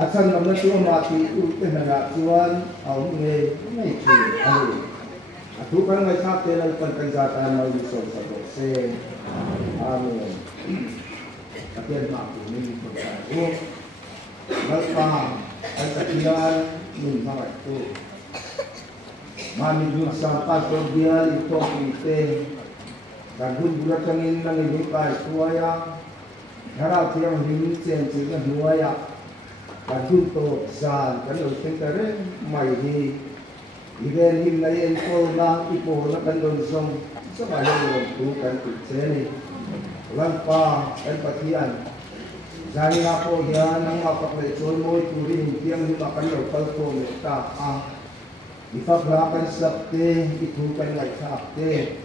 asan namna tuwa mati ulte naga tuan au nge ngai chi ai atu kan ngai sa te lai pan kanjata na uso sa se amen kapien ma ku ni ko ta o malpa an takian min ma tu mami jur sampas dia itu kita kagun bulat angin nang ini kai tuaya harap tiang himin chen chiga nuaya kagun to san kan lo tengkare mai hi even him lai en ko na ipo na kan don song sa bayo lo tu kan tu cheni lampa kan patian jani apo yan ang apak le chol moi turin tiang ni makan lo pal ko ta a ifabrakan sakte itukan ngai sakte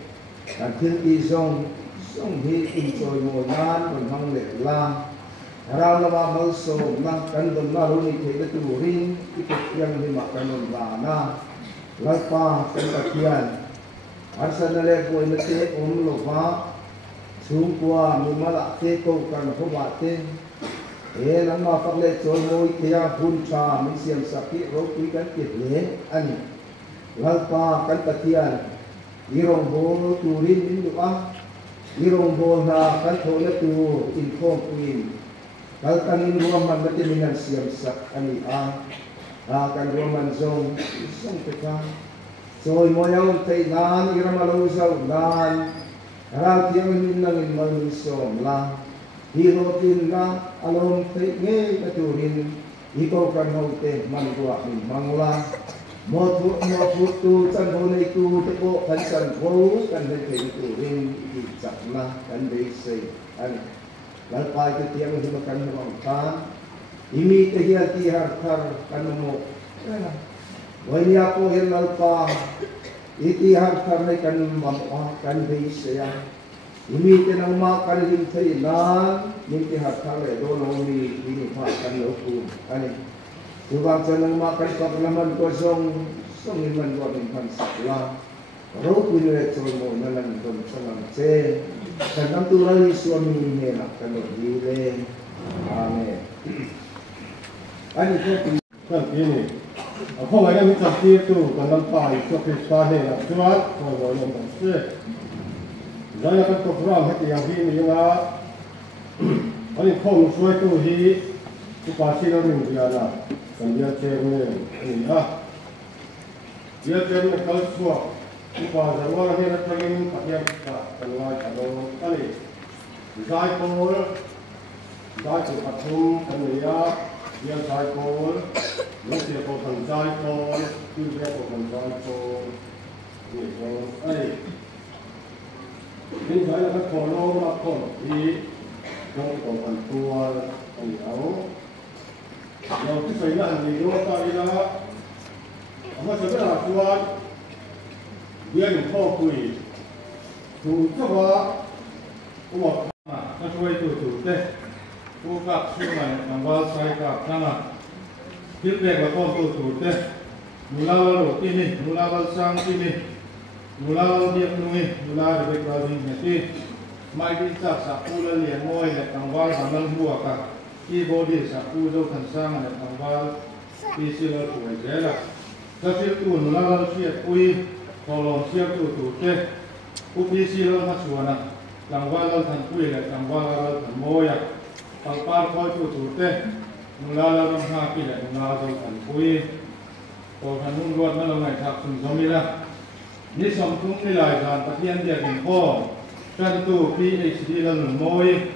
kantil izong song hi enjoy mo nan kon hang le la harau na ba mal so na kan don na ro ni te tu rin ikut yang ni makan ba na lalpa kan patian arsana le ko ni te om lo ba chung kwa mi mala te ko kan ho ba te e nan ma pak le chol mo te ya bun cha mi siam sakti ro ki kan ke le ani lalpa kan patian irong bol turin in doa irong bol na kan thole tu in form queen kal kanin ruam man bati mingan siam sak ani a kan ruam man zong song teka soy moyaw tay nan iram alo sa nan harap tiang min nang in man som la hiro tin na alom te nge katurin iko kan hote manwa ni mangla mo tu san ho nei tu te ko kan san ho kan de te tu rin i sakna kan de se an lal pai te tiang hi kan mo tan imi te hi ti har thar kan mo wai ya ko hi lal pa iti har thar nei kan mo kan de se ya imi te nang ma kan lim thei na min ti har thar le do no mi ni pha kan lo ku ani Tuhan senang makan kaplaman kosong songin man wamin pansakla. Rau punyet somo nalang kon sanang se. Sanang turai suami menak kanor dile. Amen. Ani ko ini. Ako ngayon minsan dito kanang pai so Kristahe na sumat ko yung panse. Dahil kan program hati yang ini nga ani ko suai tu hi upasi na rin diana. Dia cewek ini dia cewek kalau semua upah zaman ini lagi pakai apa kalau kalau kali zaikol patung kania dia zaikol mesti potong zaikol juga potong zaikol ini saya akan follow makon di trong potong tua ini yang kita ingat ni dua kali lah, apa sebenarnya tuan dia yang kau kui, tu coba, uang mana, tu itu deh, uang sungai, nambah saya kap nama, kita kau tu deh, mulai ini, mulai sang ini, mulai dia nungi, mulai lebih rajin nanti, mai bisa sapul lian moi, nambah hamil buah kak. Keyboard sa puso kan sang at tambal pisilo tuway jela. Kasi tuon lalang siya kuy kolong siya tutute upisilo masuana langwalal kan kuy at langwalal kan moya pagpar koy tutute mulalang happy at mulalang kan kuy o kanun luat na lang ay taksun somila ni samtung nilay kan patian dia kinko kan tu PhD lang moy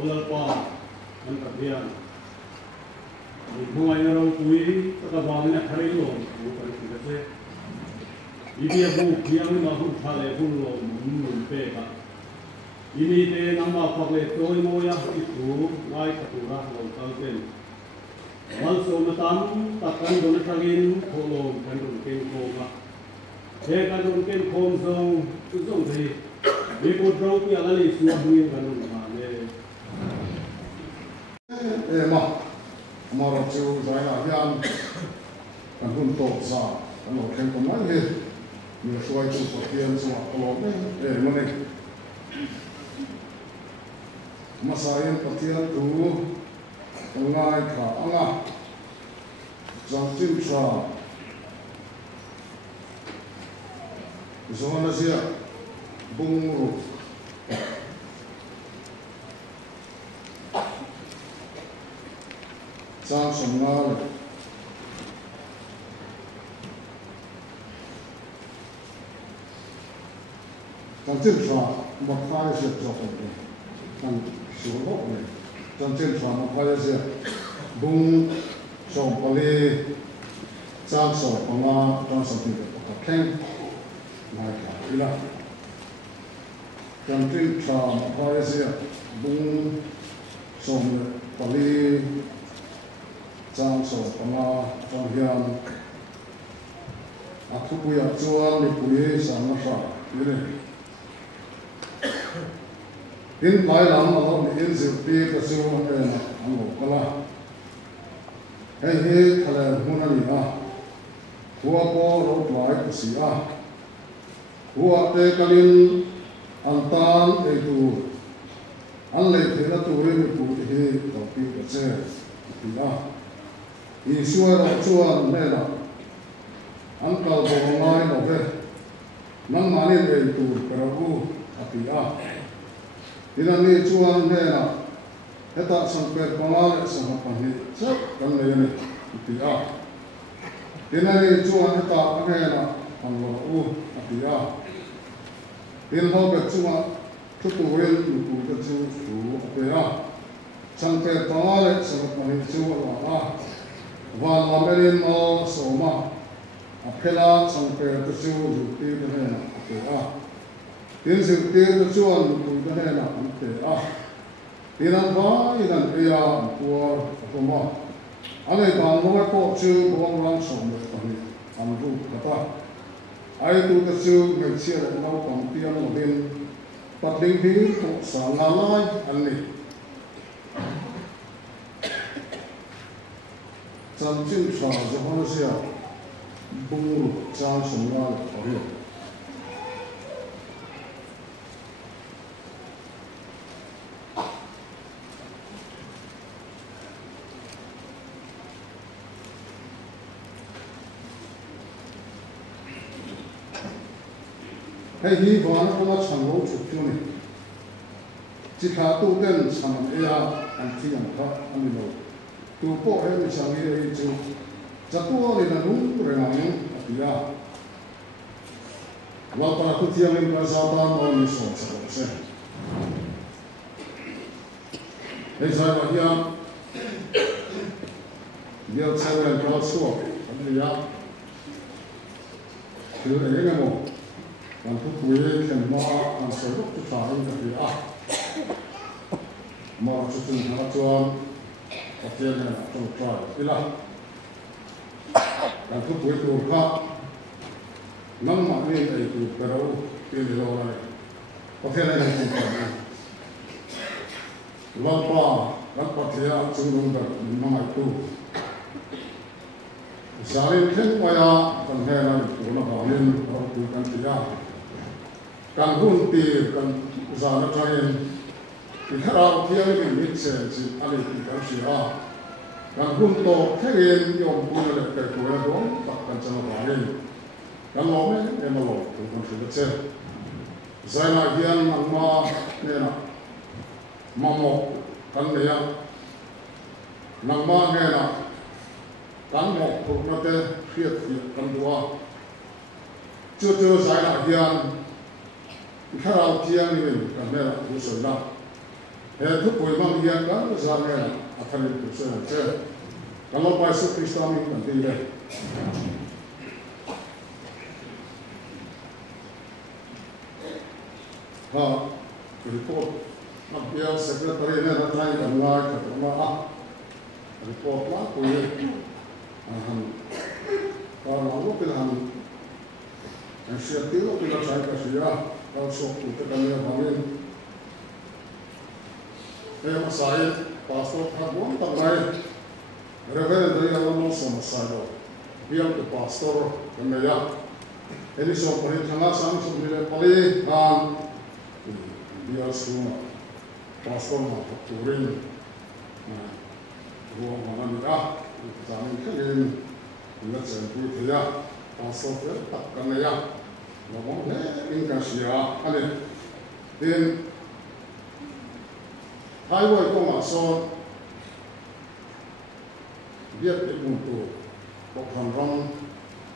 Ola pa an ka bian bunga yang orang kui tak bangin nak hari lo bukan kita se ini abu yang mahu thale pun lo mun pe ka ini te nama pakai toy mo yang itu ngai katura lo kalten wal so matam takkan don thagin kholo kan don ken ko ma he kan don ken khom song tu song thei we ko drop ya la ni suwa hui kan don ma le ma maro chu zai la hian kan hun to sa kan lo khen ko mai he ni suai chu so tian chu lo ne mo ne ma sa yen patian tu ngai kha anga jang tim sa zo na sia bung ru sang songal jang tim sa ma khai sia zo ko kan su lo ne jang tim sa ma khai sia bung song pali sang so panga jang sa ti ka khen ngai ka ila jang tim sa ma khai sia bung song pali sang so panga jang hian a thu puya chuan ni pui sang na sa ni in mai lam lo ni in zir pi ka su ma pe na ang lo kala hei he khala huna ni a huwa po ro lai ku si a huwa te kalin an tan e tu an le the na tu ri ni pu he to pi ka che pi a i suwa ro chuan me la an kal bo ngai no ve nang mani e tu ka ru a pi a ina ni chuan me la heta sang per pala sang ha pan ni sa kan le ni pi a ina ni chuan heta me la an lo u a pi a in ho be chuan tu tu ren tu tu ka chu su a pe a sang per pala sang ha pan ni chu la a van la merin no so ma a phela sang per tu chu du ti de na a pe a tin sing ti tu chuan tu de na a pe a tinan ba inan ya por kuma ale ban no ko chu bong lang so me pani am ru kata ai tu ka chu me chia da no kom ti an no bin pat ding bi to sa na lai an ni cham chin sa jo ho sia bung ru cha song la ko ri hei hi van ko chang lo chu chu ni chi kha tu den chang ya an thi an kha an lo tu po he ni chang ye chu cha tu ni na nu re na ni ya wa pa tu ti ang ka sa ta mo ni so cha se hei sa ba ya dia cha ren ka so an ya tu re ga mo an thu pui khen ma an so ro tu ta in ka a ma chu tu na chuan a te na to tra ila an thu pui tu kha nam ma ni ai tu pero ti ni lo na o te na ni ta na la pa la pa te a chu nong da ma mai tu sarin khen wa ya kan he na tu na ba nin ro tu kan ti ya kan hun ti kan za na thain ki khara thiang ni mit se chi ali ti kan si a kan hun to thegen yom pu le pe ko la dong tak kan cha ba ni kan lo me e ma lo tu kan si che zai na hian nang ma ne na ma mo kan ne ya nang ma ne na kan mo ko na te khiat ti kan duwa chu chu zai na hian khara thiang ni kan ne la tu so na he thu pui mang hian kan za nge a thanin tu se che kan lo pai su Krista mi kan ti le ha report na bia secretary ne na trai kan la ka ma a report la ko ye han ka ma lo pe han an sia ti lo pe la trai ka sia ka so ku te kan ya ma men e ma sai pastor tha bon ta mai reverend ri ala no so ma sai lo bia ke pastor kan ya ele so por ele sang so le pali han dia semua pastor mah turin, ruang mana ni zaman kan ini sentuh dia pastor tak kena ya, ngomong ingkasia, ane, dan highway itu masuk dia untuk bukan orang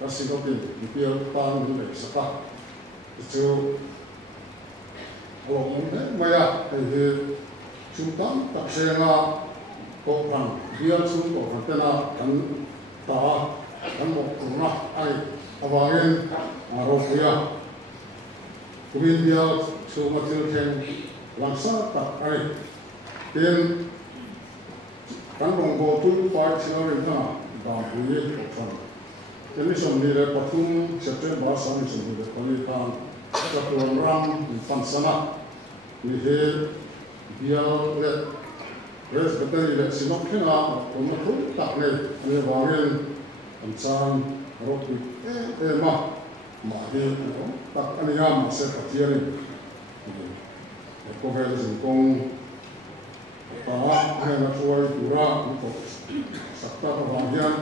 kasih kopi, dia pan di sekat itu. Kalau mungkin maya ini sultan tak sehingga koran dia sultan karena kan tahu kan mau pernah awalnya Arabia kemudian dia semua yang langsung tak dan kan monggo tu part siapa yang dah punya koran ini sebenarnya patung September sampai sebenarnya pernikahan satu orang di Pansana ini dia lihat res betul lihat sinok kena pemerintah tak ni bagian ansan ropi mah dia tak aniam masa kecil ni aku harus singkong apa yang natural pura untuk sakta bagian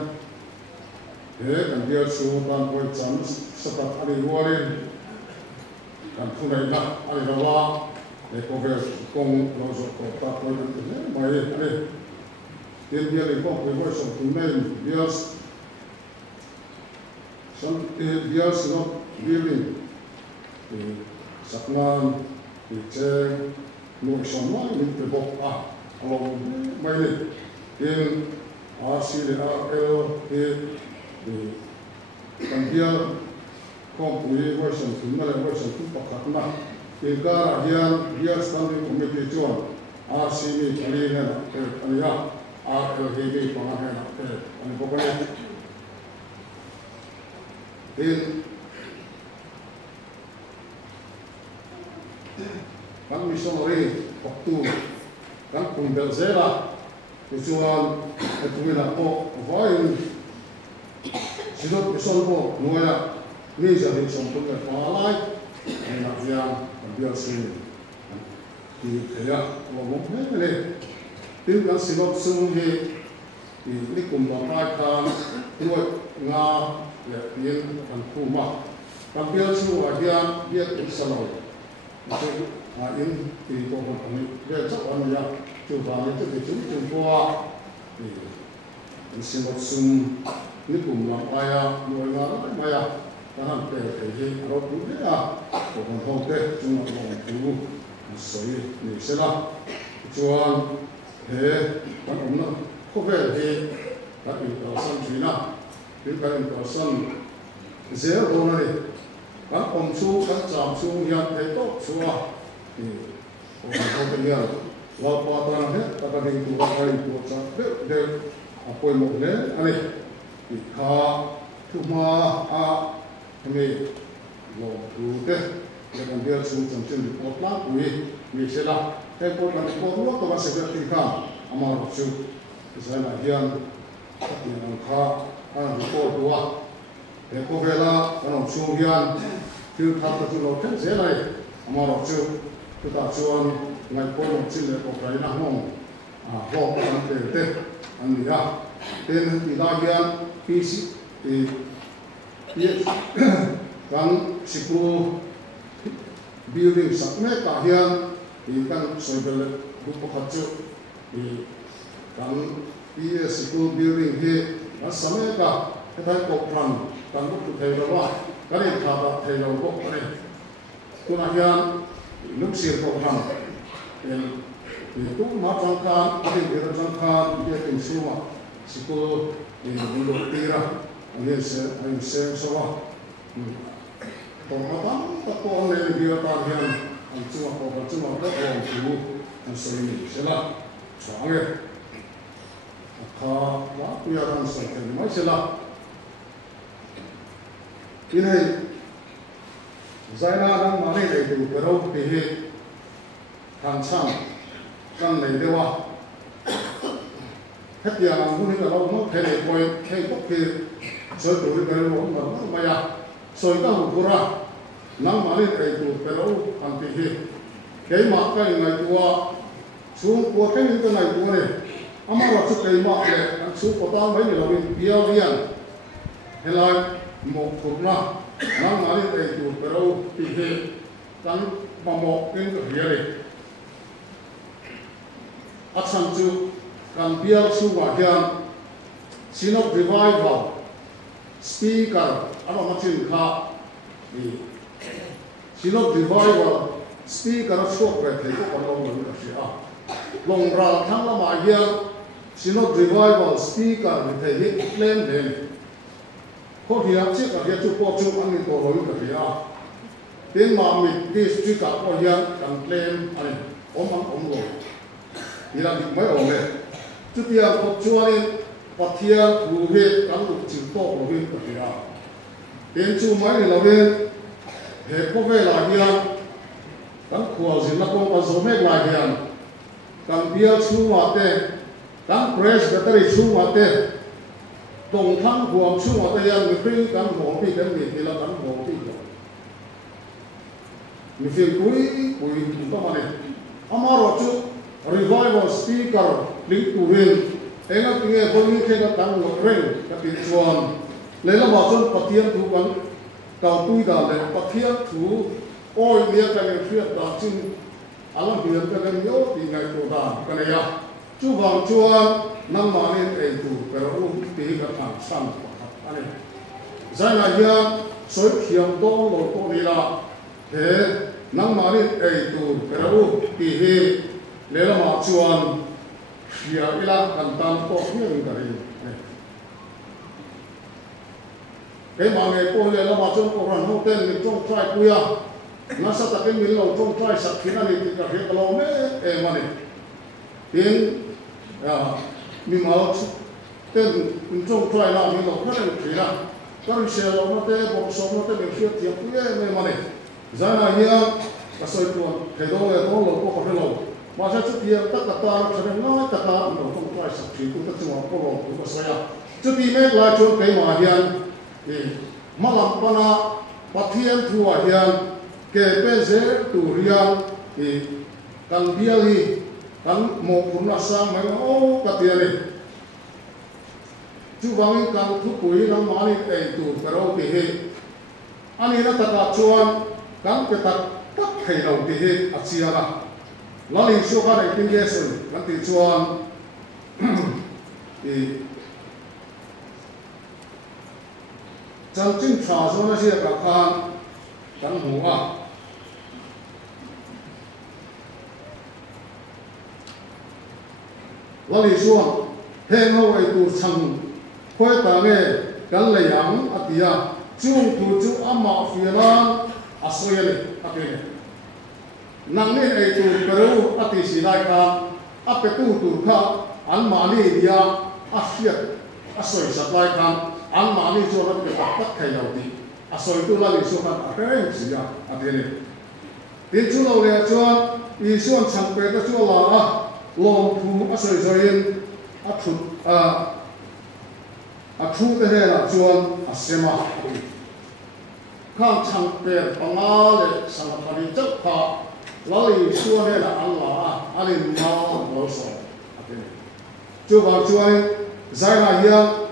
kan dia sultan buat jam setat hari luarin dan tunai nak ada lawa, ekover kong langsung kota kau itu ni, mai ni, dia lekong kau so tunai bias, bias not building, saknan, ceng, lu semua ini terbok kalau mai ni, in asli kan dia kompui version tunai version tu pakat na ingkar dia standing committee tuan RCB kali ni ania RLHB pangahen ani pokoknya in kan missionary waktu kan kumbel zela tujuan etumina ko vain sidot mission ko nuaya ni jadi contoh palai, nak yang biar sini, di kayak ngomong ni, tinggal silap sungguh, ini kumpulkan buat ngah, ya ini kan rumah, tapi biar semua dia selalu, itu ini di bawah ini, dia cakap yang coba itu jumpa, ini silap sung, ini kumpulkan maya, luar maya. Tahan pergi Arab ni bukan hotel cuma orang dulu masih ni selah jual kan orang hotel tapi kawasan Cina bukan kawasan zero ni kan pemsu kan jamsu yang itu semua orang hotel dia lapatan tapi yang dua kali dua dia apa yang mau ni aneh cuma kami lo rude dengan dia semacam di kota we selah kota di kota tu masih bertingkah amal rujuk misalnya yang kha di kota dua vela kalau surian tu tak tu lo kan selah amal rujuk kita cuan ngai pun cile kota ini nahmong kota nanti ania dan ilagian fisik kan siku building sakme kahian ikan sebel rupa kacu kan siku building he asame ka kita kopran kan buku thailawa kan thaba thailawa kan kunahian nuksir kopran tu ma chang khan ati bira chang khan ye tin suwa sikul lo tira ani se sawa to ma ta ko le bira ta hian an chuwa ko chuwa ko tu an se ni sela change kha wa ya ran sa ke mai sela inai zaina nang mani le tu pero te he kan chang kan le dewa hết giờ làm cũng là lâu nó thay đổi coi thay bất kỳ soi tuổi cái lo mà nó mày à soi tao cũng ra nắng mà lên cái tuổi cái lâu ăn thì cái mà cái ngày tua xuống qua cái những cái ngày tua này ama rồi chút cái mà này xuống qua tao mấy người làm bia viên hay là một cục na nắng mà lên cái tuổi cái lâu thì cái mà một cái gì này ắt sang chú kan bial suwa hian Sinop Revival speaker ano machin kha Sinop Revival speaker sok ve thei ko lo lo ka sia long ra thang la ma hian Sinop Revival speaker ni thei hi plan de ko hian chi ka hian chu po chu an ni to lo ka sia tin ma mi district ka ko hian kan plan ai om lo ni la ni mai om le chút tiền có chua lên có thiên lù hết cán lục chịu to lù hết cả nhà tiền chu mấy thì là bên hệ có về là hiền cán khua gì là con số mấy là hiền cán bia chu mà thế cán press cái tay chu mà thế đồng thang huống chu mà thế hiền mình khuyên cán huống thì cái gì thì là cán huống thì mình phiền cuối chúng ta mà này amaro chu revival speaker link to win enga tinge boli khena tang lo ren ka tin chuan leila ma chon pathian thu kan kau tui da le pathian thu oi lia ka le fiat da chin alam bian ka kan yo ti ngai to da ka le ya chu wang chuan nang ma ne ei tu pero ti ka thang sam ani zana ya soi khiam do lo to ni la he nang ma ne ei tu pero ti he leila ma chuan ya ilang kantan to hian kari cái mà ngày cô lên là mà trong cổ phần hậu tên mình trong trai kuya nó sao ta cái mình lâu trong trai sạch khi nào thì cả cái lâu mấy em mà này tiếng mình mau tên mình trong trai nào mình lâu rất là khi nào các anh xem lâu nó tên bộ sống nó tên mình phiền tiếng kuya em mà này giá này nhá cái soi tuần cái đó là nó lâu có phải lâu mà sao chút tiền tất cả ta nó sẽ nói tất cả nó trong trai sạch thì cũng tất cả có lâu cũng có sai chút tiền mấy là chỗ cái mà hiền mà làm pana pathian thua hiền kể bên dưới tủ riêng thì cần bia đi cần một cũng là sang mấy ô cái tiền này chú vang cần thu quỹ nó mà đi để tủ cái đâu thì anh ấy nó tất cả chuan cần cái tất thầy đầu thì hết chia ra nó liền số cái này kinh tế rồi cần thì chuan thì chân chính trả số nó sẽ gặp hàng chẳng hủ à nó đi xuống hẹn hậu ấy tụ chẳng khói ta nghe gần lấy ấm à tìa chung tụ chú âm mạo phía lan à xoay này à tìa nắng nên ấy tụ Peru à tìa xí lại cả à bê tụ khá ăn mà đi đi à phiệt à xoay sạch lại cả anh mà đi cho nó cái tất thầy đầu đi, soi tu là đi số phần cái gì à, thế này, đến chỗ nào này cho đi xuống chẳng phải là chỗ là lòng thu soi soi thu thế này là cho xem mà, không chẳng phải bằng là sang phải đi chấp phá, là đi xuống này là anh đi mau bảo soi, thế này, cho vào cho anh giải là hiền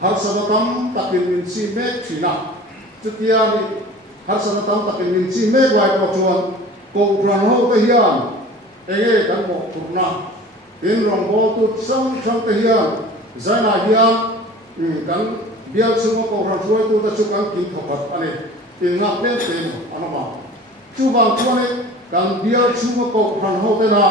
Harsanatam takin min si mek thina chutia ni harsanatam takin min si mek lai ko chuan ko pran ho te hian ege kan mo kurna in rong bo tu sang sang te hian zaina hian kan bial chuma ko ran suai tu ta chu kan kin thopat ani in ngak le te anama chu bang chuan kan bial chuma ko pran ho te na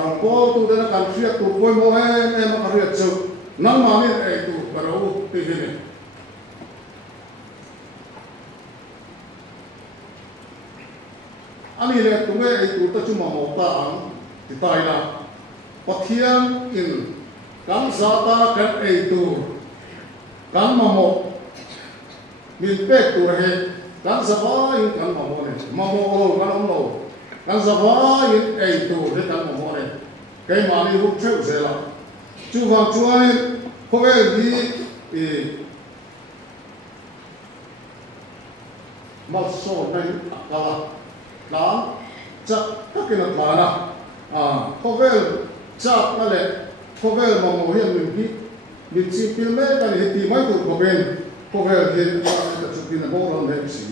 rồi cô tu đến cần phiết tu coi mô em mà riết chụp nắng mà nên ấy tu bắt đầu thì thế này anh ấy là tụi ấy tu ta chung mà một ta ăn thì tài là bắt thiên in cắn sa ta cắn ấy tu cắn mà một mình biết tu là hết cắn sa ba in cắn mà một này mà một cắn ông lô cắn sa ba in ấy tu để cắn mà một này cái mà đi hút theo sẽ là chú vàng chú anh không phải đi mà số này là chắc tất cả là là không phải chắc là không phải mà một hiện mình chỉ biết mấy cái này thì mấy tụi của bên không phải hiện là chụp hình là bao lần đấy xí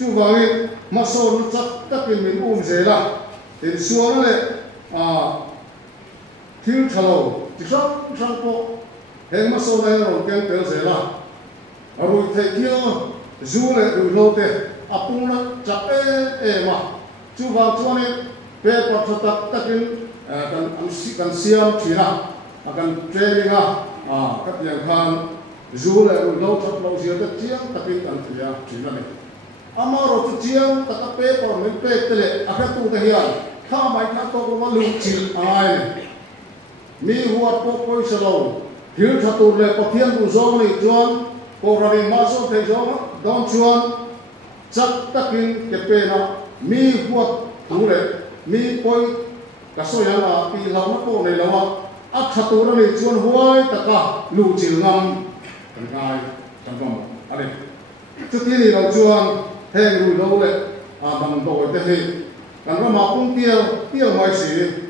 chú vàng mà số chắc tất cả mình sẽ là thì số này thiếu thầu chỉ sang po hẹn mà sau này rồi kêu kêu sẽ là rồi thầy kia du lại rồi lâu thế apung nó chặt mà chú vào chú này về bắt thật tất nhiên cần siam chỉ là cần training các nhà hàng du lại rồi lâu thật lâu giờ tất nhiên tất nhiên cần phải chỉ là này ama rồi tất nhiên tất cả về còn mình về thế này các tu thế hiện thà mấy thà to có lưu chỉ ai mi huat po poi salo hil thatu le pathian bu zong ni chuan ko rani ma so thei zong don chuan chak takin ke pe na mi huat tu le mi poi ka so ya la pi law na ko nei lawa a thatu ra ni chuan huai taka lu chil ngam kan ngai kan bom ade chu ti ni lo chuan heng ru lo le bang do te he kan ra ma pung tiel mai si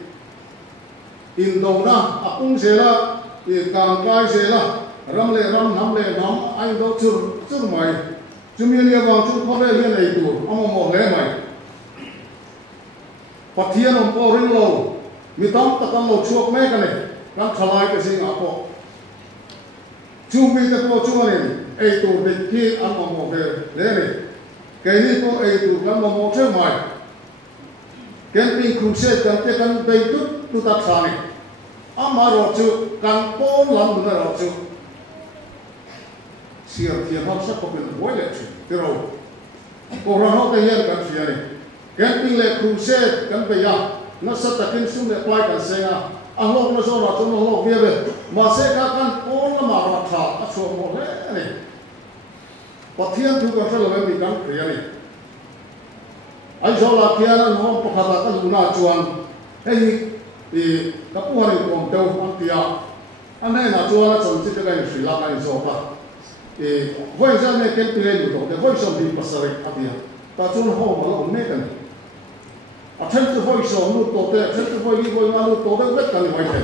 in dong na apung se la kang kai se la ram le ram nam le nam ai do chur mai chumi le wang chu pho le nei tu amo mo le mai pathian om po ring lo mi tam ta kam lo chuak me ka ne kan thalai ka sing a po chumi te po chu ne ei tu de ki am mo ve le ne ke ni po ei tu kan mo che mai camping crusade kan te kan dei tu ta thani amaro chu kan pom lam na ro chu sia kia hot sa ko ben boile chu pero ko ro ho te yen kan sia ni camping le crusade kan be ya na sa ta kin sum le pai kan se nga a lok na so ra chu no lok vie be ma se ka kan pom na ma ro tha a chu mo le ni pathian tu ka thla le mi kan kriya ni ai zo la kia na no pa kha ta lu na chuan hei ka pu hari kom teu an tia an nei na chuan a chon chi te kai sri la kai zo pa voi za ne ken pile lu to te voi som bi pasare atia ta chun ho ma lo ne kan a chen tu voi som lu to te chen tu voi ma lu to te vet kan voi te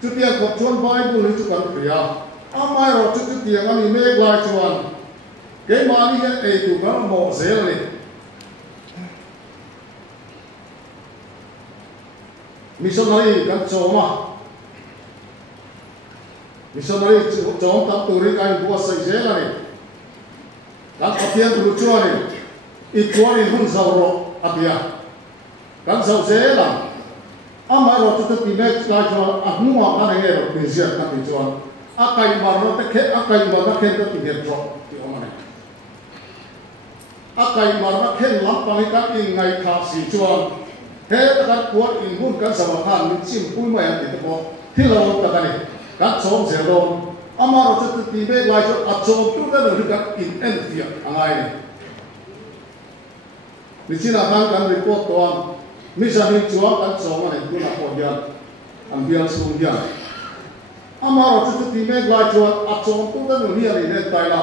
chu tia ko chuan bai bu ni chu kan kriya a mai ro chu tia ngani me lai chuan ke ma ni he tu ka mo zel ni missionary kan choma missionary chom tam tu ri kai bu sai je la ni kan pathian tu chu ni I tuani hun zau ro atia kan zau je la ama ro tu ti me la jo a hu ma ka ne ro ni je ka ti chuan a kai ma ro te khe a kai ma na khe ta ti ge tro ti o ma ne a kai ma na khe lam pa ni ka in ngai kha si chuan he ta kan kuat in hun kan sama khan min chim pui mai an ti ko thi lo ta ka ni kan chom je lo ama ro tu ti me la jo a chom tu da ro ka in en ti angai ni ni china kan report to mi sa ni chuan kan chom ani ku na ko dia an biang su dia ama ro tu ti me la jo a chom tu da ro ni ani ne tai la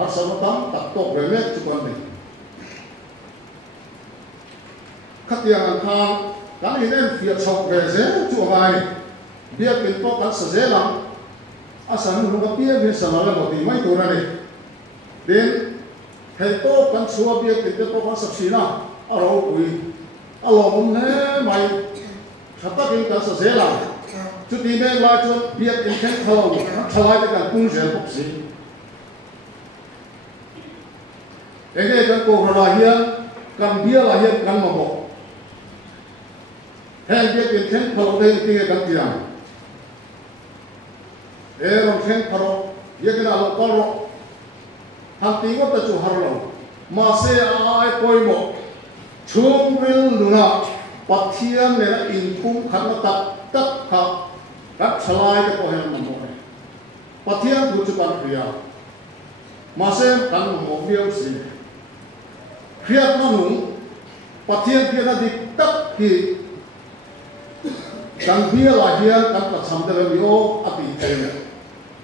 a sama tam tak to ve me chu kan ni khắc tiền ăn khang cái này nên việc học về dễ chùa vài việc kiến to các sở dễ lắm sản không có biết việc sản là một tí mấy tuổi này đến thầy to các xua việc kiến to các sập xí nào ở đâu quý ở lò cũng thế mày thật tất cả các sở dễ lắm chút tí bên lại cho việc kiến thầy thầu thay lại cái cung dễ bốc xí cái này các cô là hiện cần bia là hiện cần mà bộ hẹn việc in thêm phalo đây kia cái tiếng rồi thêm phalo việc cái nào cũng có hàng tiếng có tự chủ hàng lâu mà sẽ ai coi một chung với luna bắt thiên này là in khung khăn nó tất cả các slide cái coi hàng một bắt thiên cũng chụp ảnh kia mà sẽ cần một việc gì việc nó nung bắt thiên kia là đi tất khi cần bia là hiền cần là sắm được nhiều áp lực thế này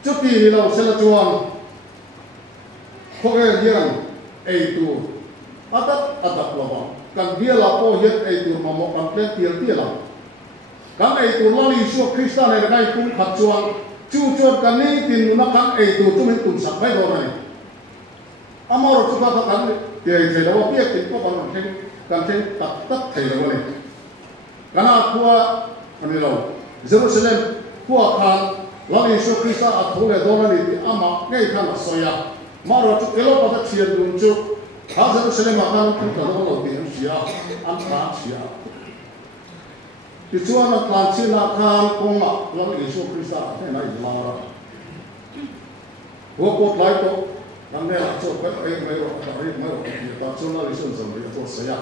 chút gì là sẽ là chuan không cái hiền ấy tu ắt là bằng cần bia là có hiền ấy tu mà một cần lên tiền là cần ấy tu là lý số Christa này cái cũng khát chuan chu chuan cần ní tin nó cần ấy tu chúng mình cùng sắm phải rồi này amaro chúng ta cần thì thầy đó biết thì có bằng cần thêm tất thầy đó này cái nào qua anh nói Jerusalem qua khan là lý số Christa ở thổ lệ đó là đi ama ngay khan là soya mà rồi chúng cái lúc bắt đầu chiến đúng chưa ha Jerusalem mà khan cũng có nó đầu tiên xia ăn khan xia thì chúa nó làm chiến là khan cũng mà là lý số Christa thế này là vô cốt lại đó làm này là chỗ cái mấy rồi ta chúa là lý số gì đó xia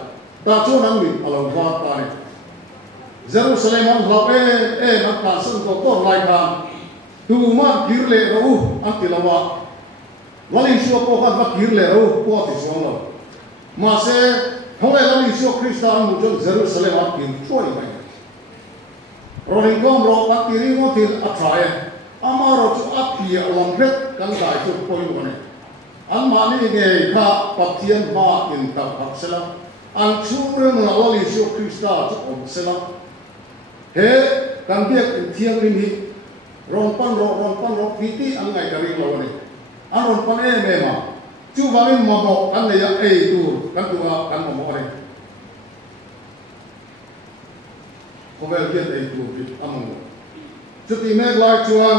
ta chúa năng mình ở lòng vát ta này Jerusalem ang lape nak pasang kotor laikan tuma kirle ro ang tilawa wali sio ko kan va kirle ro ko ti solo ma se hole wali sio Krista ang mujon Jerusalem ang kin choi mai rohin kom ro pa tiri mo til atrae amaro chu api along ret kan dai chu koi mo ne an mani nge kha pathian ma in ta paksela an chure na wali sio Krista chu om sela he kan biak thiang rim hi ron pan ro piti ang ngai kari lo ni an ron pan e me ma chu wangin mo mo kan le ya e tu kan tu a kan mo mo ni ko vel kiet e tu pi among chu ti me lai chuan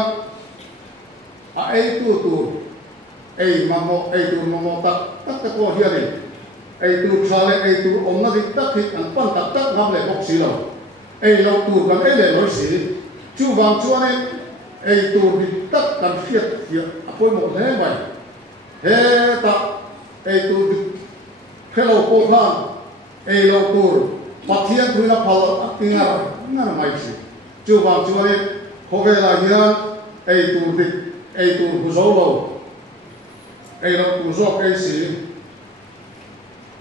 a e tu e ma mo e tu mo mo tak ko hian ni e tu thale e tu om na dik tak hit an pan tak ngam le bok si lo ấy lâu tu cần ấy để nói gì chú vàng chúa này ấy tu bị tất cần phiệt phiệt phôi một thế vậy thế ta ấy tu bị thế lâu cô phan ấy lâu tu bắt thiên thui nó phật tiếng ngà ngà là mày gì chú vàng chúa này có về là hiền ấy tu bị ấy tu bu dấu lâu ấy lâu tu dấu cái gì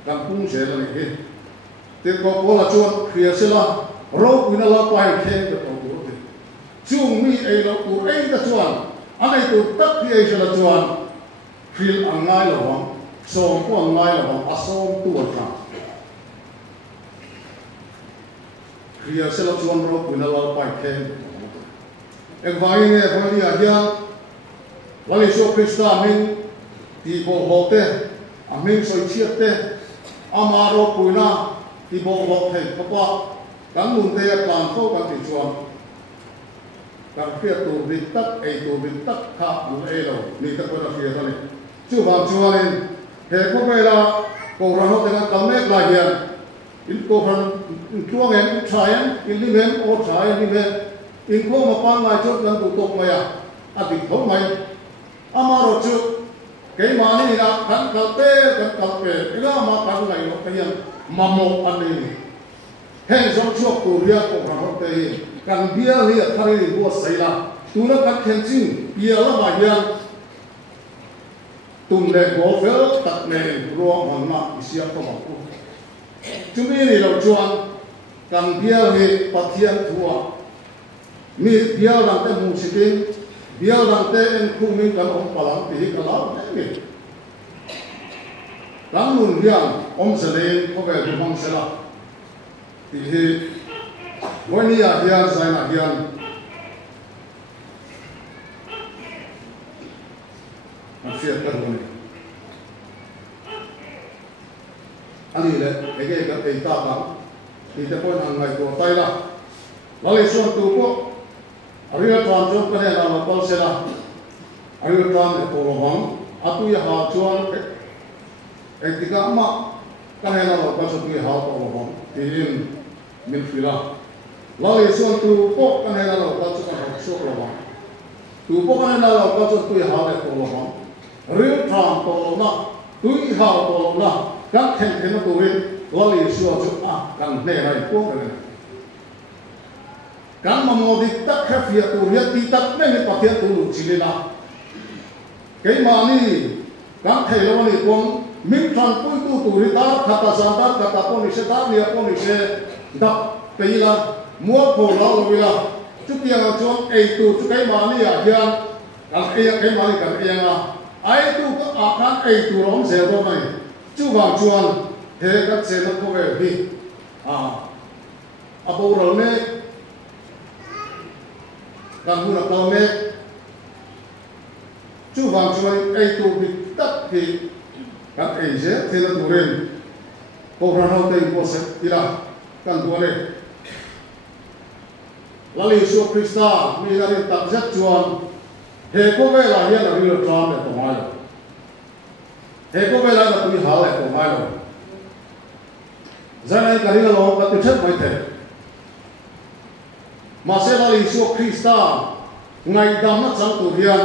cần cũng sẽ là này thế có là chúa kia sẽ là rau pun ala pai khen được ông bố thì chung mi ấy là của ấy là chuan anh ấy tụt tất thì ấy là chuan phil anh ngay là vắng song của anh ngay là vắng asom tuột ra khi sẽ là chuan rau pun ala pai khen em vai nghe phải đi à hiang là lý số Krista mình thì bộ hộ thế mình soi chiết thế amaro pun na thì bộ hộ thế các bạn kan mun te plan ko kan ti chuan kan phia tu bi tak ei tu bi tak kha mun ei lo ni ta ko na phia ta ni chu wang chuan he ko ve la ko ran ho te kan mek la hian in ko ran chuang en thaian in li men o thaian ni me in ko ma pan ngai chot kan tu tok mai a ti thong mai amaro chu ke ma ni na kan kal pe ila ma kan ngai lo ta hian ma mo an ni hẹn trong chuộc của bia của hàng quốc tế cần bia liệt thay vì bua xây la tu nó cắt khen chinh bia là bài hiền tùng lệ bố phế tật nền rùa hoàn mạng thì xia không bảo chúng mình thì đầu chuan cần bia liệt bát thiên thua mi bia làm tên mù xịt tin bia làm tên khu mình cần ông bà làm thì cái đó đấy mi làm luôn hiền ông sẽ lên có vẻ cũng không sẽ là thì mỗi nhà hiền sai là hiền mà phiền cái này anh đi đấy cái tình ta lắm thì ta coi hàng ngày của tay là nó lấy xuống tủ quốc ở đây toàn trong cái này là bao xe là ở đây toàn để cổ vắng à tôi hà chuan cái gì cả mà cái này là bao số tôi hà cổ vắng thì mình phi là lali xuân tu bốc cái này là lẩu cao cho học số lẩu bóng tu bốc cái này là lẩu cao cho tui hào để cổ lẩu bóng riêu thảm cổ lẩu nọ tui hào cổ lẩu nọ các thành thế nó tu lên lali xuân chụp càng nề này quốc rồi càng mà một đi tắc khép phía tu hiện đi tắc nên bắt hiện tu lục chỉ là cái mà ni các thầy lo ni quân mình chọn tu đi ta khata santa khata poni se ta lia poni se đập cái là mua cổ lão rồi là chút tiền là chọn ai tu chút cái mà ni à hiền cái mà ni cái là ai tu có khán ai tu lắm sẽ đâu này chú vào chuan thế các sẽ nó có về đi bầu rồi này càng mua được đâu này chú vào chuan ai tu bị tắt thì các ai sẽ thế là tu lên bầu ra nó tên có sẽ đi là càng tu lên lali Yesus Kristus mi là tập rất chuan he có vẻ là hiện là việc làm để tổ mai rồi he có vẻ là tụi hảo để tổ mai rồi giờ này cái là lo cái chất mới thế mà sẽ là Yesus Kristus ngày đám nó chẳng tụ hiền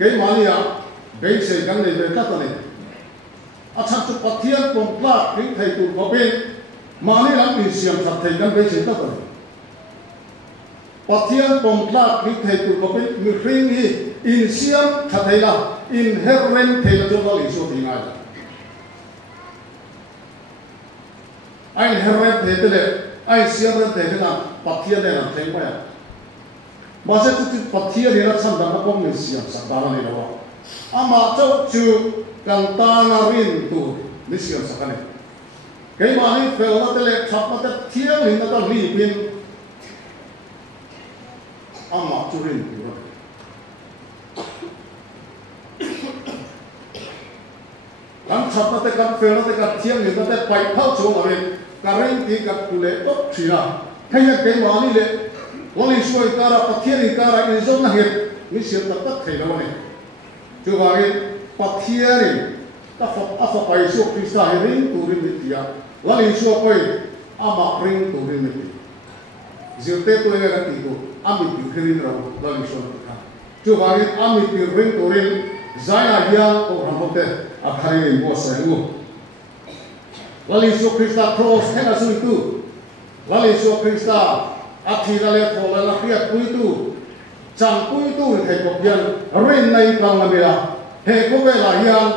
cái mà này cái sự cái này về tất này chẳng chụp bắt thiên cùng plak cái thầy tụ có bên mà này làm mình xiêm thật thầy cái về sự tất này bắt thiên cùng plak cái thầy tụ có bên người riêng đi in xiêm thật thầy là inherent thầy là cho nó Yesus thì ngay ai inherent thầy thế này ai xiêm thầy thế nào bắt thiên này là thầy mấy à mà sẽ chút bắt thiên này là chẳng đáng có mình xiêm sẵn đó này đâu mà cho chú càng ta na rin tu mình xiêm sẵn này cái mà này phải là thế này chắp mà thiên này nó ta li pin mà chú rin tu càng chắp mà thế càng phải là thế càng thiên này nó ta phải tháo chỗ mà mình càng rin thì càng tu lệ tốt chỉ là hay là cái mà này lệ wali suai kara pathian kara in zon na het mi sil tak tak thei lo ne chu wa ge pathian ta fa pai su Krista he ring tu rin mi tia wali su koi ama ring tu rin mi zilte tu ga ti ko ami ti rin ro wali su ka chu wa ge ami ti ring tu rin zaya ya ko ramote a khari mo sa ngu wali su Krista cross hena su tu wali su Krista athi la le thola la khia pui tu chang pui tu thei ko pian rin nei plang la mira he ko ve la hian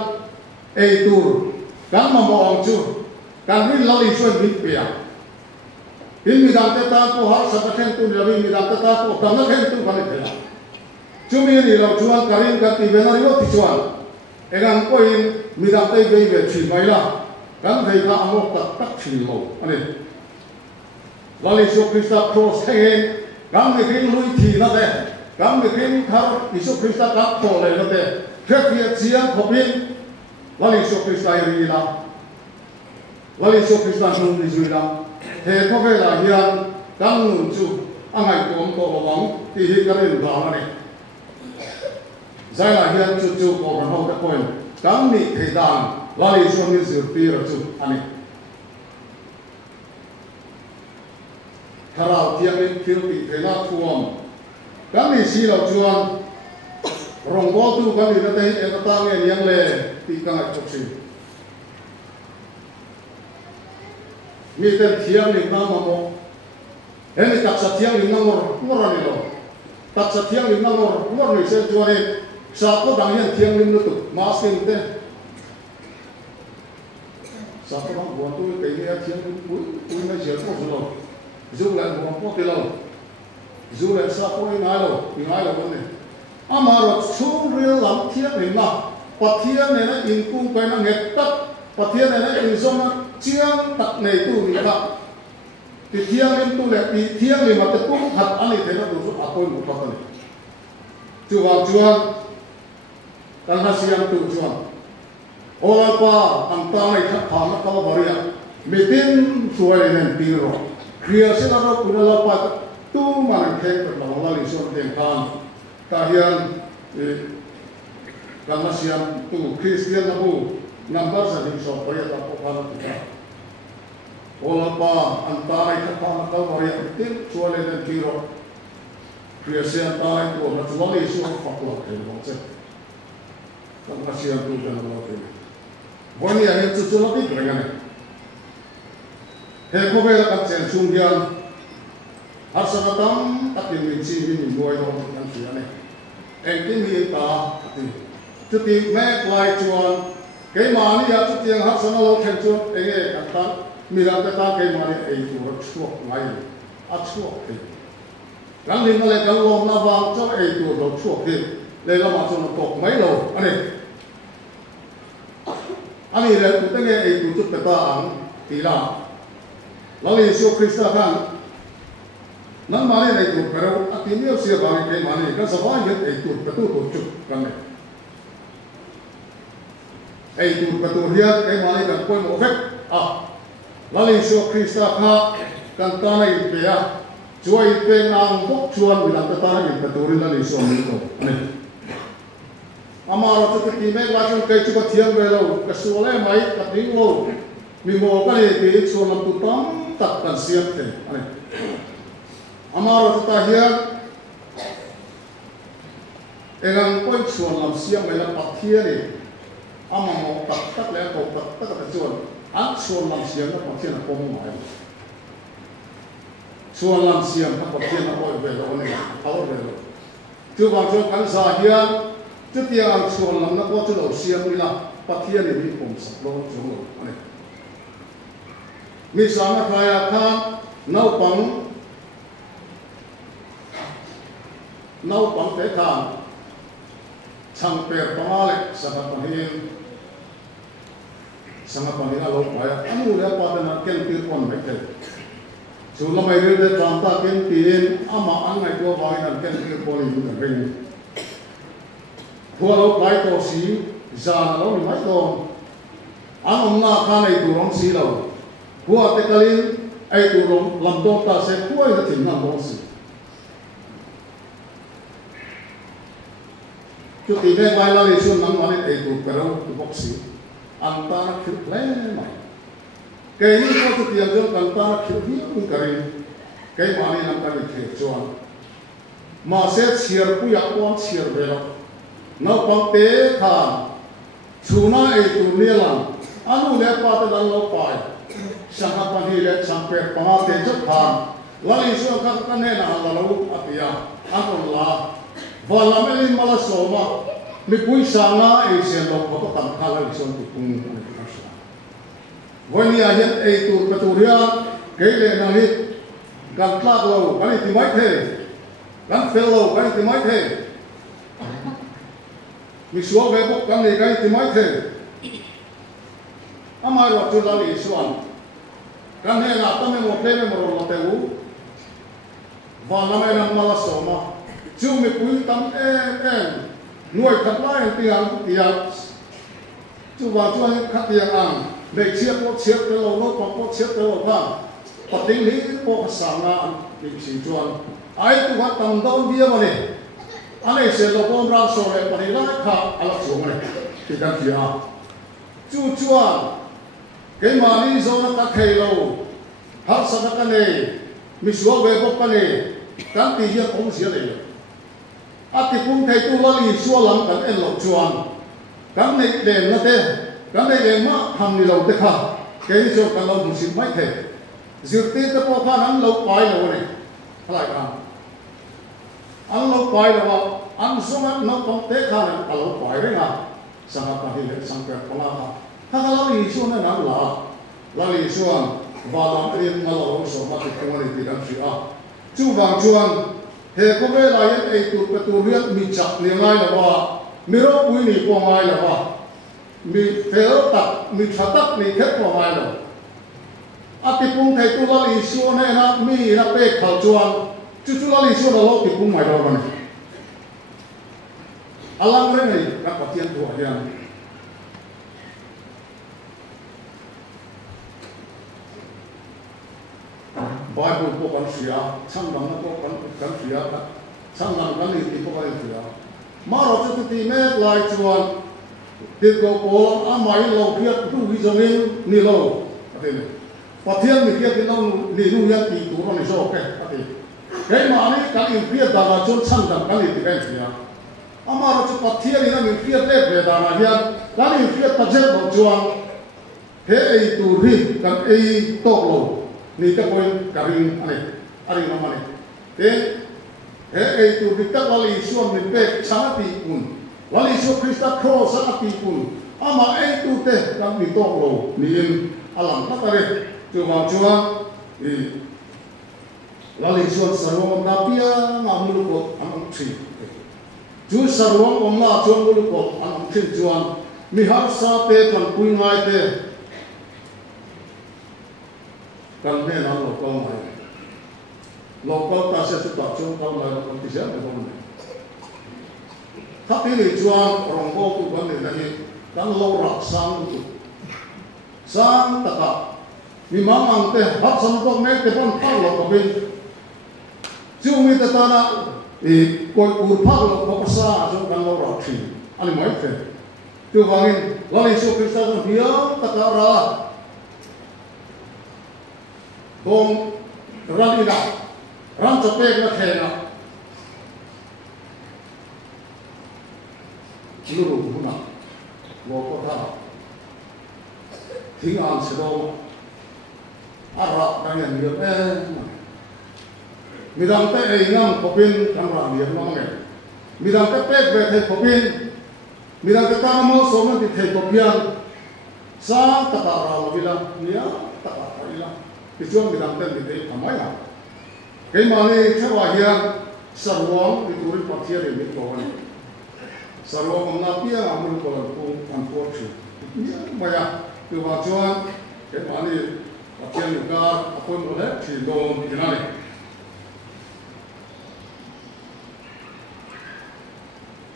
ei tur kan ma mo ang chu kan rin la li suan bit pia in mi dang te ta ko har sa ta khen tu la mi dang te ta ko tam na khen tu kan le chu mi ni lo chuan karin ka ti ve na ri ti chuan egang ko in mi dang te ve ve chi mai la kan thei ka amok tak tak chi lo ani lali Yesus Kristus cross hanging gam mi khin lui thi na te gam mi khin thar Yesus Kristus ka to le na te khep ye chiang khopin lali Yesus Kristus ri la lali Yesus Kristus nun ni zui la he ko ve la hian kam nun chu angai kom ko wang ti hi ka rin ba na ne zai la hian chu chu ko ran ho ka point kam mi thei dan lali Yesus ni zui pi ra chu ani Harau tiang in kirti thela thuam kami si lo chuan rongbo tu kami na dei e ta nge yang le ti ka chok si mi ten thiam ni na mo eni tak sa thiam ni na ngor ni lo tak sa thiam ni na ngor ni se chuan sa ko dang yan thiam ni tu ma sin te sa ko dang bo tu ke ni thiam ni pu na je ko lo dù là một quốc tế lâu dù là sao có ngay lo vấn đề mà rồi số riêng lắm thiết này mà bát thiên này nó in cung quay nó nghẹt tắt bát thiên này nó in xong nó chiang tắt này tu gì vậy thì thiên lên tu lại thì thiên này mà tự cung thật anh ấy thấy nó đủ số tôi một phần này chú vào chuan đang hát siam tu chuan ôi qua anh ta này thắt thảm nó cao vào đi mình tin xuôi này tin rồi Kriya se na ro kuna la pa tu man khen per la la li so den kan ka hian kan ma siam tu Christian na bu number sa ding so pa ya ta ko pa na ta Olapa antara kita tahu Maria betul soalnya dan kiro biasa antara itu orang selalu isu faktor itu macam tak masih yang tu dalam waktu ini. Bani yang itu selalu itu dengan heko bela kacen sunggian harsanatam tak diminci ini buai orang yang siapa engkin kita cuti mek lai cuan kemana ya cuti yang harsanalo kencuan enge kata Mira kita kemana itu raksuak lain, aksuak itu. Kan lima lekal lom nabang cak itu raksuak itu. Lela macam nak mai lo, ane le tengah itu tu petaan tila. Lalu Yesus Kristus kan, nan mana itu perlu atimnya siapa yang kemana kan sebanyak itu betul betul kan. Itu betul dia kemana kan pun ofek Lalu Yesus Kristus kan tanah itu ya, cuai pengang buk cuan bilang tanah itu betul lalu Yesus itu. Amar waktu itu mereka macam kayak cuba tiang belo, kesulitan mai keting lo, mimo kan itu soalan tutam takkan siap deh. Amar waktu tahian, engang poin soalan siap bela patia deh, amar mau tak leh kau tak kecuali. Soal manusia nak pakai nak komo mai. Soal manusia nak pakai nak kau bela orang ni, kalau bela. Tu bangsa kan sahaja, tu tiang soal nak kau tu manusia ni lah pakai ni komo sebelum jumlah. Misalnya kaya kan naupang tekan, sampai pengalik sangat mahir. Sangat panjang lalu bayar. Anu dia pada nak kentir pun betul. Sebelum air dia contoh kentir, ama angai dua bayar kentir pun itu ring. Dua lalu bayar tosi, zana lalu lima itu. Anu nak kan itu orang silau. Dua tekalin itu orang lambung tasik dua itu tinggal bosi. Cuti bayar lalu isu nang mana itu perlu boksi. Antara kirleh mai. Kaya ini kalau tiang jauh antara kirleh pun karin. Kaya mana yang kami kerjakan. Masih siar puyak pun siar belok. Napang tekan. Cuma itu nilang. Anu lepas dan lopai. Sangat panhilet sampai pengaten cepat. Lalu suaka kanena lalu atia. Anu lah. Valamelin malas soma. Mipui sana isen lo foto tangkala ison tipung asa. Wani ayat itu peturia kele nangit gantlak lo kali timai the gan fellow kali timai the misua bebok kali timai the amar waktu lali isuan kan he nata me mo pleme mo teu vala me nang malas soma chu mipui tam nuôi thật lai tiang chú khát tiang ang để chiết cái lầu nó còn có chiết cái lầu vàng và tính lý có sáng na bị chỉ chuan ai cũng có tầm đâu bia mà này anh ấy sẽ lầu con ra sổ này và đi lại khá alak xuống này thì đang kia chú chuan cái mà đi dâu nó cắt thầy lầu hát sao cái này mình xuống về bốc cái này cái tiền hier không xía này ati pun thầy tu lali xua lắm kan en lộc chuan kan này đèn nó thế kan này đèn mà hầm đi lộc thế khá cái cho kan lộc muốn xin mấy thầy dược tiên ta bỏ pha hắn lộc bài lộc này lại ăn lộc bài là ăn xong ăn nó không thế khá này ăn lộc bài đấy à sang apa hilir sampai pelaka ha lali xua này nang lali xua và làm riêng ngalor so ma ti kong ni tidak sia chu bang chuan he ko be la yen ei tu riat mi chak ni ngai la ba mi ro pui ni ko ngai la ba mi fel tak mi chatak ni khet ko ngai la ati pung thai tu la li su ne na mi na pe khal chuan chu la li su la lo ti pung mai lo ban alang le nei na patien tu hian Bible ko kan sia sang lang ko kan sia sang lang kan ni ko kan sia maro chu ti me lai chuan ti ko ko a mai lo khiat tu hi jongin ni lo ate và thiên mình kia thì nó lì nu nhân tỷ tú nó này số cái mà này cái in kia đã là chôn săn đằng cái gì cái gì à ama nó chỉ phát thiên này mình kia tết về đã là hiện cái in kia phát triển bằng chuông thế ấy tu ri cái ấy tốt lồ ni cái point cái này nó mà này thế ấy tu ri cái vali suan mình về sáng ti kun vali suan Krista cross sáng ti kun ama ấy tu tết cái ni tốt lồ ni in alam tak ada tu macam lalu suan sarwam napia ngamulu ko anam tri tu sarwam omna chuan mulu ko anam tri chuan mihar sa te kan pui ngai te kan ne na lo ko mai lo ko ta se tu ta chu ko mai ko ti se ko mai thap ni chuan rong ko tu kan ne na hi kan lo rak sang tu sang taka mi mamang te hat sam ko me te pon phak lo ko bin chu mi ta na ko ur phak lo ko sa chu kan lo ra thi ani mai te tu wangin wali su Krista ko dia taka ra bom ralina ram cho pe na the na lu ru na lo ko tha thính an sẽ đâu ara đang nhận được mi đang tới ấy ngam có pin đang làm việc nó nghe mi đang tới pek về thầy có pin mi đang tới tam mô số nó thì thầy có pin sáng tất cả là vì là nhớ tất cả phải là cái chuyện mi đang tới thì thầy làm mấy à cái mà này theo hòa hiền sầu vong thì tôi phát hiện được cái này sầu vong là bia là một cái cũng ăn qua chứ nhớ mà ya từ vào chuan cái mà này phát hiện được cả quân một hết thì đồ như này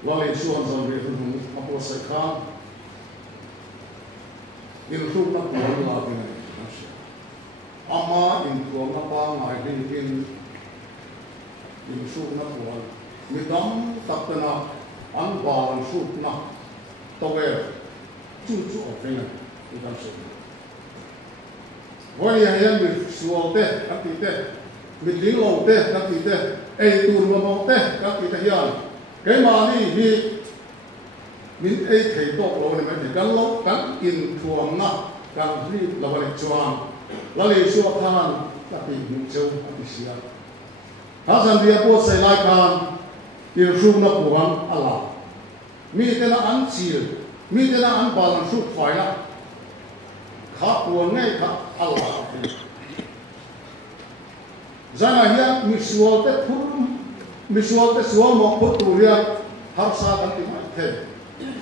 Wali chuan dòng về thùng apo sai khang in thuk na kual la cái này ama in thuang na pa ngai in thuk na kual mi dam tak na an ban thuk na tower chu ở đây này chúng ta sẽ vậy là hiện bị sual te các tí te bị lính lầu te các tí te ai tuôn vào mông te các tí te hiện cái mà đi vì mình ai thấy tốt rồi này mình cần lâu cần in thuồng na cần đi là vậy chuang là lấy sual than các tí mình châu các tí xia hả rằng bây giờ xây lại can in thuk na kuan Allah mi te na an chill mi te na an balan thuk phải là khá buồn ngay khá Allah ra là hiện misual te sual một phút tuổi ya har sa kan ti mai the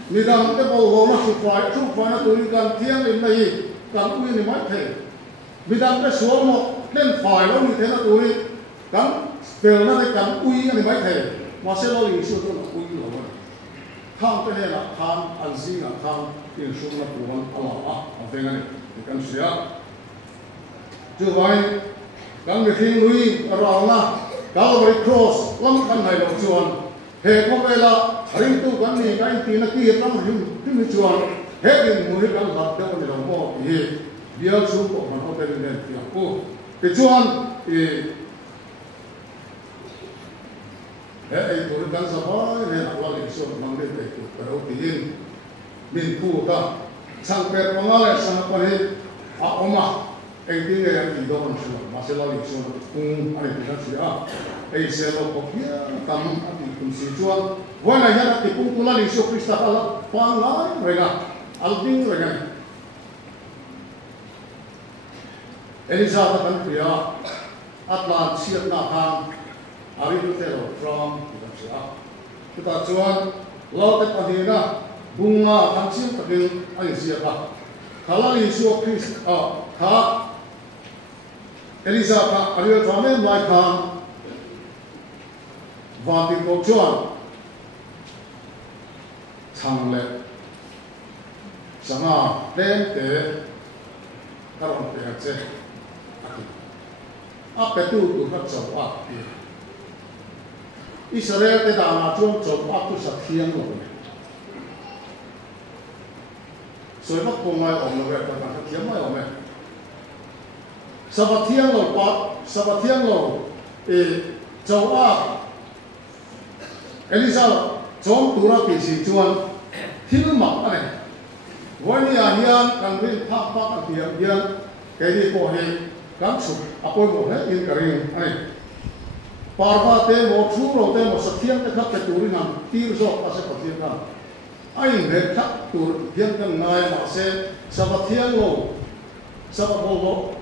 mi dang te bol ho na thuk phải na tuổi kan thiang in nei kan ui ni mai the mi dang te sual một lên phải lo mi thế na tuổi kan tel na kan ui ni mai the ma se lo li su to ui lo khang cái này là khang an sinh là khang tiền sung là của Allah ở đây này kan sia chu vai kan mi thing lui ro na Calvary cross lam kan hai lo chuan he ko vela ring tu kan ni kan ti na ki tam rim mi chuan he din mu ri kan lat de ni lo mo hi bia chu ko man ho te ne ti ko ke chuan he ai ko kan sa ba ne na wa le so mang de te ko ro ti in min pu ta sang per mangale sang pa he a oma ai ti ne ti do kon chu ma se lo li so ai ti na si a ai se lo ko pia tam a ti kun si chuan wa na ya ti pu la li so Krista ala pa la rega albing rega Elizabeth kan pia atlan siat na kham ari tu te lo from ti na si a ta chuan lo te pa ni na bunga kan sim takin ai sia ka khala li so Krista kha Elizabeth ariyo thame mai kham và thì có chuyện thằng lệ sáng à đêm để các bạn để chơi áp cái tu tu phát trâu áp Israel cái đàn là chuông trâu áp tu sạch thiên rồi rồi mất cùng mai ổn rồi các bạn kiếm mai ổn này Sabathiang lo pat sabathiang lo châu a Elisa chom tura pi si chuan thil mak ane wani a hian kan rin phak phak a tiam hian ke ni ko he kan chu apoi mo he in karing ane parva te mo thu ro te mo sathiang te khap te turin ham tir zo a se pathian kan ai ne thak tur hian kan ngai ma se sabathiang lo sababo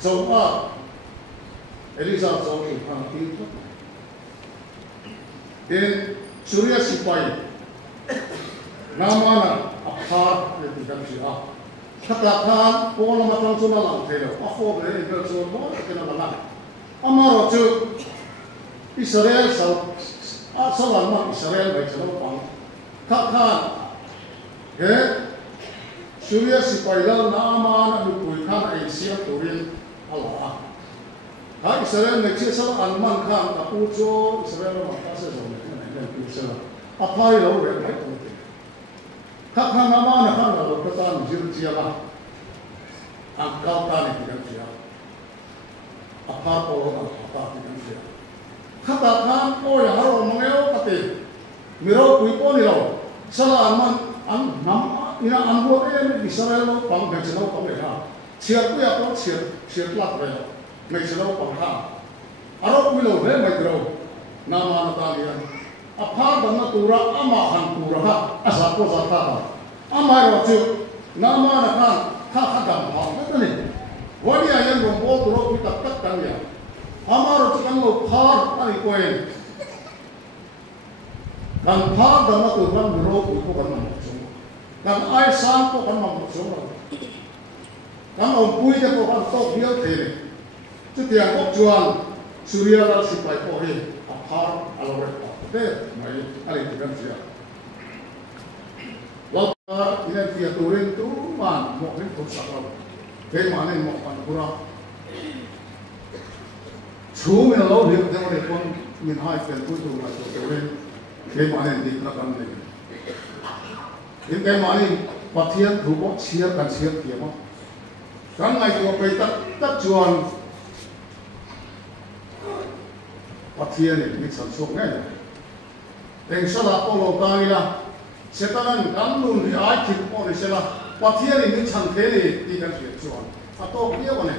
châu a Elisa châu in phang tir in Surya Sipai namana akhar itu kan siapa katakan pola matang cuma lang thelo afo be itu cuma kena lang amaro chu Israel salam Israel baik salam pang katakan he Surya Sipai lang namana lupui kan Asia turin Allah Israel nekci salam alman kan kapujo Israel makasa salam apa yang lalu yang baik itu, kakak nama nak lalu ketan jiru siapa, angkau tani tidak siapa, apa orang apa tidak siapa, katakan oh yang harus mengeu kate, mirau kuipon mirau, salah aman ina ambo ini Israel lo pang mencelau pang mereka, siapa ya pang siap lah mereka, mencelau pang kah, arok milau mereka mirau, nama talian. Apa dana tura amahan tura ha asal ko zata amai rotu nama nakan kakak gampang betul ni wali ayam rombo turo kita tak ya amar rotu kan lo par ani koin kan par dana tura miro ko kan mampu kan ai sang ko kan mampu kan pui de ko kan tok dia tere tu tiang ko jual Surya dal sipai ko he apar alore Betul, mai ali tidak siap. Lalu ini dia turun tu man, mau ni tu sakral. Kayak mana mau panpura. Cuma lalu dia orang pun minhai filter tu macam turun. Kayak mana di belakang ni. Ini kayak mana patian tu buat siap kan siap dia mah. Kan ngai tu apa tak jual patian ni sanjung ni. Yang salah kalau kailah, sekarang kamu di akhir pun selah patian ini cantik tidak sesuatu. Atau dia mana?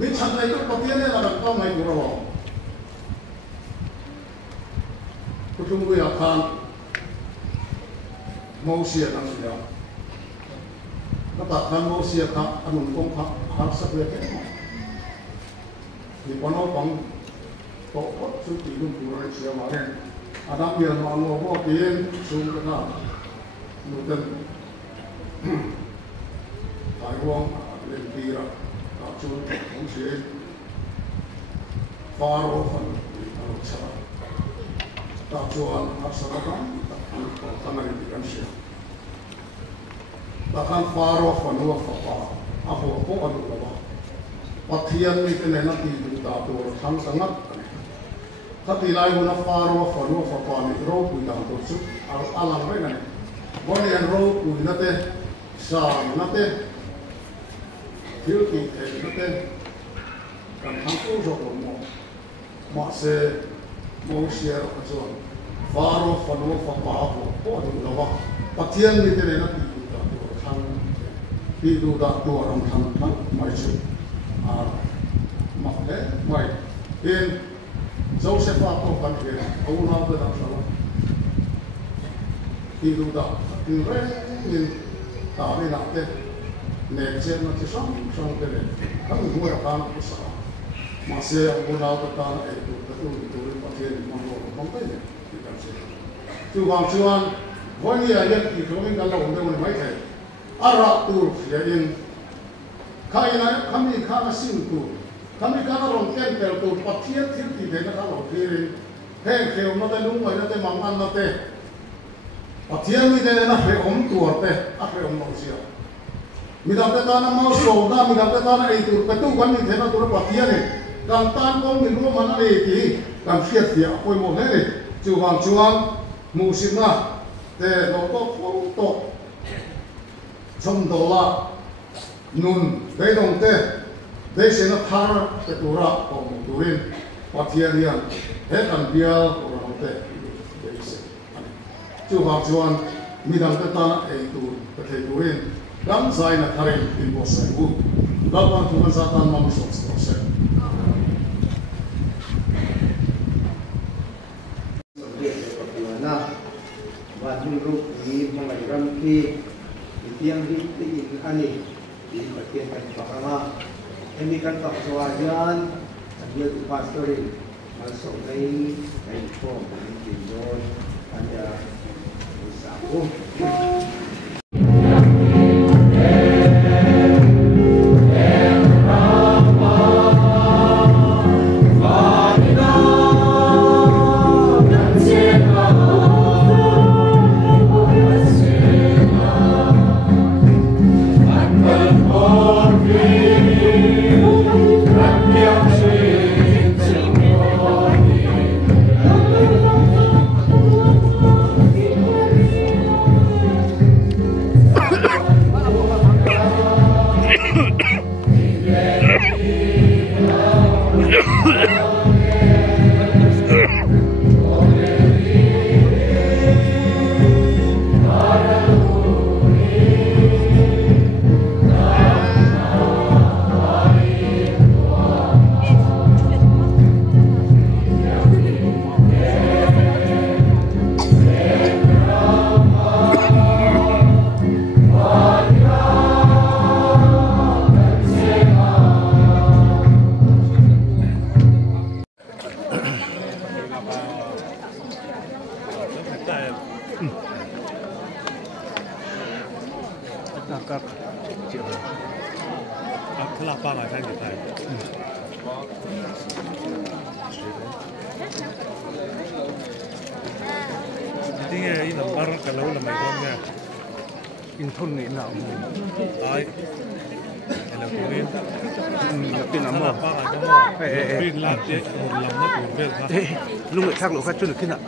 Ini cantik itu patian yang ada kau mai kurang. Kutunggu ya kan, mau siapa dia? Katakan mau siapa? Anu kong harus sebagai di kono bang, pokok suci itu kurang siapa mana? Adam yang malu apa pun sungguh mungkin Taiwan lempira kacun mungkin Faro kan kalau salah kacun asalkan tanah ini kan sih bahkan Faro kan dua apa kan dua patian itu nanti kita tuh sangat tapi lain mana Faro ni roh pun dah terus alam mana boleh yang roh pun nate sah nate filki nate kan hampu jauh masih mau share macam Faro apa tu lawak patian ni tu nanti kita kan itu dah tu orang kan macam makne mai in Joseph apa kan dia, aku nak berapa salah. Itu dah, ini tapi nanti necen nanti sang tele, kan dua orang besar. Masih aku nak bertanya itu pasien mampu ni, kita sih. Cuan, wani ayat itu kami kalau untuk mereka, Arab tu yang kami sing tu. Kami kalau orang tempel tu patian tinggi dengan kalau kiri, hengkeu nate nunggu nate mangan nate, patian ni dengan apa tua te, apa manusia. Midang tanah mau soda, midang tanah itu, betul kan ni dengan tu patian ni, kan tan kau minum mana ni, kan siap dia, apa mau ni, cuan musim lah, te foto, contohlah nun, bedong te. đây sẽ nó thar cái tổ ra của một tổ in và thiên nhiên hết ăn bia của nó thế đây sẽ chú học chuan mi đăng cái ta ấy cái thầy tổ in lắm dài là thare in bộ sai u lắm anh thu sa tan mong sốt sốt và những lúc gì mà ngày rằm khi tiang di tingin ani di bagian kan pakama ini kan pak sawajan dia tu pastorin masuk kai form di don ada usaha các triệu cái là ba ngày thay người thay tiếng nghe ý làm ba cái lâu là mày không nghe in thôn nghĩ nào ai là cũng biết là pin lắm mà ba ngày trong pin làm thế một lần nó cũng biết luôn người khác lộ khác chưa được cái nào